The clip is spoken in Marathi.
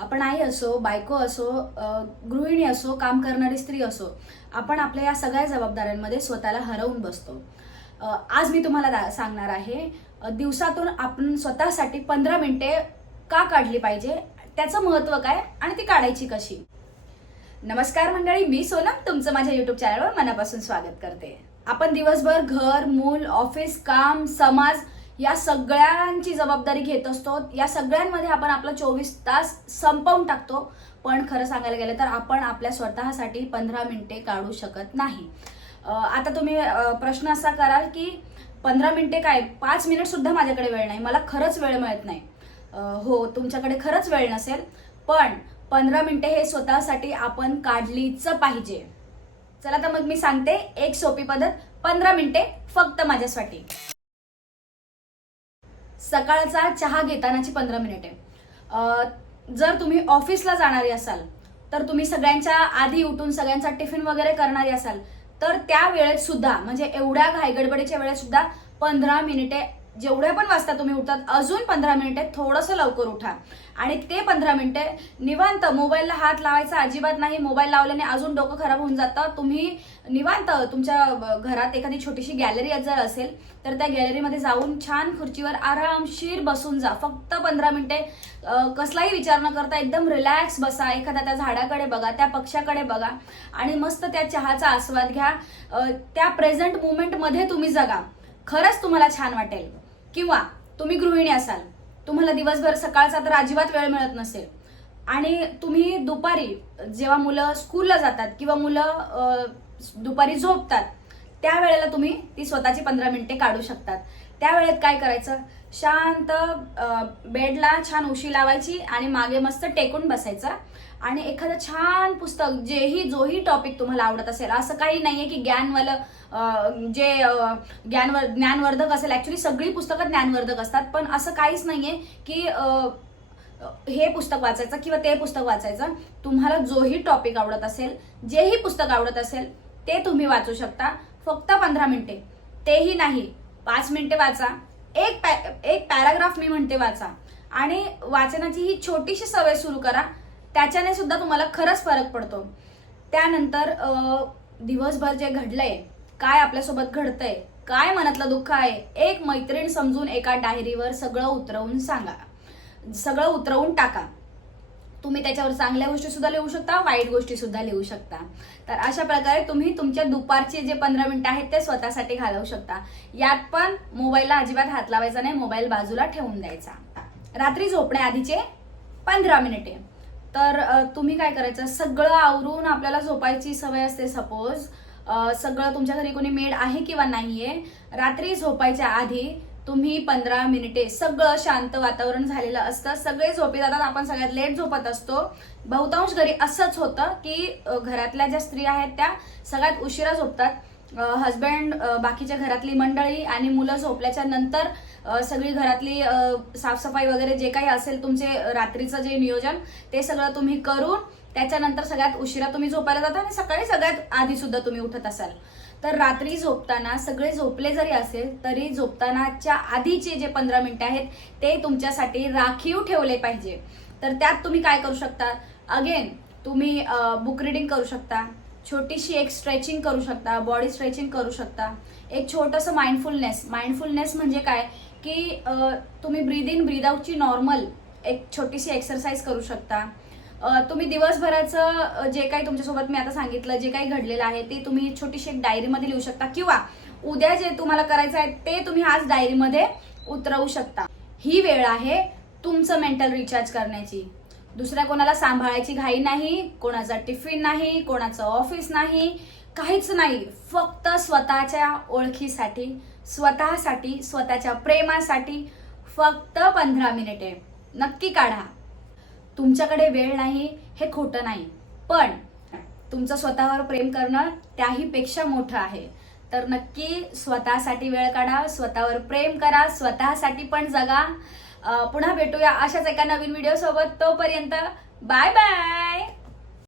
आपण आई असो बायको असो गृहिणी असो काम करणारी स्त्री असो आपण आपल्या या सगळ्या जबाबदाऱ्यांमध्ये स्वतःला हरवून बसतो. आज मी तुम्हाला दा- सांगणार आहे दिवसातून आपण स्वतःसाठी पंधरा मिनिटे का काढली पाहिजे? त्याचं महत्त्व काय आणि ती काढायची कशी? नमस्कार मंडळी मी सोनम तुमचं माझ्या युट्यूब चॅनलवर मनापासून स्वागत करते. आपण दिवसभर घर मूल ऑफिस काम समाज या सगळ्यांची जबाबदारी घेत असतो. या सगळ्यांमध्ये आपण आपलं चोवीस तास संपवून टाकतो. पण खरं सांगायला गेलं तर आपण आपल्या स्वतःसाठी पंधरा मिनिटे काढू शकत नाही. आता तुम्ही प्रश्न असा कराल की पंधरा मिनिटे काय? पाच मिनिट सुद्धा माझ्याकडे वेळ नाही. मला खरंच वेळ मिळत नाही. हो तुमच्याकडे खरंच वेळ नसेल. पण पंधरा मिनिटे हे स्वतःसाठी आपण काढलीच पाहिजे. चला तर मग मी सांगते एक सोपी पद्धत. पंधरा मिनिटे फक्त माझ्यासाठी. सकाळचा चहा घेतानाची पंधरा मिनिटे. जर तुम्ही ऑफिसला जाणारी असाल तर तुम्ही सगळ्यांच्या आधी उठून सगळ्यांचा टिफिन वगैरे करणारी असाल तर त्या वेळेत सुद्धा म्हणजे एवढ्या घाईगडबडीच्या वेळेत सुद्धा पंधरा मिनिटे जेवढ्या पण वाजता तुम्ही उठतात अजून पंधरा मिनिटे थोडंसं लवकर उठा. आणि ते पंधरा मिनिटे निवांत मोबाईलला हात लावायचा अजिबात नाही मोबाईल लावल्याने अजून डोकं खराब होऊन जातं. तुम्ही निवांत तुमच्या घरात एखादी छोटीशी गॅलरी जर असेल तर त्या गॅलरीमध्ये जाऊन छान खुर्चीवर आरामशीर बसून जा. फक्त पंधरा मिनिटे कसलाही विचार न करता एकदम रिलॅक्स बसा. एखाद्या त्या झाडाकडे बघा त्या पक्षाकडे बघा. आणि मस्त त्या चहाचा आस्वाद घ्या. त्या प्रेझेंट मुवमेंटमध्ये तुम्ही जगा. खरंच तुम्हाला छान वाटेल. किंवा तुम्ही गृहिणी असाल तुम्हाला दिवसभर सकाळचा तर अजिबात वेळ मिळत नसेल. आणि तुम्ही दुपारी जेव्हा मुलं स्कूलला जातात किंवा मुलं दुपारी झोपतात त्यावेळेला तुम्ही ती स्वतःची पंधरा मिनिटे काढू शकतात. त्यावेळेत काय करायचं? शांत बेडला छान उशी लावायची आणि मागे मस्त टेकून बसायचं. आणि एखादं छान पुस्तक जेही जोही टॉपिक तुम्हाला आवडत असेल असं काही नाहीये की ज्ञानवालं जे ज्ञानवर ज्ञानवर्धक असेल ऍक्च्युली सगळी पुस्तकं ज्ञानवर्धक असतात. पण असं काहीच नाहीये की हे पुस्तक वाचायचं किंवा ते पुस्तक वाचायचं. तुम्हाला जोही टॉपिक आवडत असेल जेही पुस्तक आवडत असेल ते तुम्ही वाचू शकता. फक्त पंधरा मिनिटे. तेही नाही. पाच मिनिटे वाचा. एक पॅ एक पॅराग्राफ मी म्हणते वाचा. आणि वाचनाची ही छोटीशी सवय सुरू करा. त्याच्याने सुद्धा तुम्हाला खरंच फरक पडतो. त्यानंतर दिवसभर जे घडलंय काय आपल्यासोबत घडतंय काय मनातलं दुःख आहे एक मैत्रीण समजून एका डायरीवर सगळं उतरवून सांगा. सगळं उतरवून टाका. तुम्ही त्याच्यावर चांगल्या गोष्टी सुद्धा लिहू शकता वाईट गोष्टी सुद्धा लिहू शकता. तर अशा प्रकारे तुम्ही तुमच्या दुपारचे जे पंधरा मिनिटं आहेत ते स्वतःसाठी घालवू शकता. यात पण मोबाईलला अजिबात हात लावायचा नाही मोबाईल बाजूला ठेवून द्यायचा. रात्री झोपण्याआधीचे पंधरा मिनिटे. तर तुम्ही काय करायचं सगळं आवरून आपल्याला झोपायची सवय असते सपोज सगळं तुमच्या घरी कोणी मेड आहे किंवा नाहीये रात्री झोपायच्या आधी तुम्ही पंधरा मिनिटे सगळं शांत वातावरण झालेलं असतं. सगळे झोपी जातात. आपण सगळ्यात लेट झोपत असतो. बहुतांश घरी असंच होतं की घरातल्या ज्या स्त्रिया आहेत त्या सगळ्यात उशिरा झोपतात. हजबंड बाकीच्या घरातली मंडळी आणि मुलं झोपल्याच्या नंतर सगळी घरातली साफसफाई वगैरे जे काही असेल तुमचे रात्रीचं जे नियोजन ते सगळं तुम्ही करून त्याच्यानंतर सगळ्यात उशिरा तुम्ही झोपायला जाता आणि सकाळी सगळ्यात आधी सुद्धा तुम्ही उठत असाल. तर रात्री झोपताना सगळे झोपले जरी असेल तरी झोपतानाच्या आधीचे जे पंधरा मिनिटं आहेत ते तुमच्यासाठी राखीव ठेवले पाहिजे. तर त्यात तुम्ही काय करू शकता? अगेन तुम्ही बुक रिडिंग करू शकता. छोटीशी एक स्ट्रेचिंग करू शकता बॉडी स्ट्रेचिंग करू शकता. एक छोटंसं माइंडफुलनेस माइंडफुलनेस म्हणजे काय? की तुम्ही ब्रीद इन ब्रीद आउटची नॉर्मल एक छोटीशी एक्सरसाइज करू शकता. तुम्ही दिवसभराचं जे काही तुमच्यासोबत मी आता सांगितलं जे काही घडलेलं आहे ते तुम्ही छोटीशी एक डायरीमध्ये लिहू शकता. किंवा उद्या जे तुम्हाला करायचं आहे ते तुम्ही आज डायरीमध्ये उतरवू शकता. ही वेळ आहे तुमचं मेंटल रिचार्ज करण्याची. दुसऱ्या कोणाला सांभाळायची घाई नाही कोणाचा टिफिन नाही कोणाचं ऑफिस नाही काहीच नाही. फक्त स्वतःच्या ओळखीसाठी स्वतःसाठी स्वतःच्या प्रेमासाठी फक्त पंधरा मिनिटे. नक्की काढा. तुमच्याकडे वेळ नाही हे खोटं नाही. पण तुमचं स्वतःवर प्रेम करणं त्याही पेक्षा मोठं आहे. तर नक्की स्वतःसाठी वेळ काढा स्वतःवर प्रेम करा स्वतःसाठी पण जगा. पुन्हा भेटूया अशाच एका नवीन व्हिडिओ सोबत. तोपर्यंत बाय बाय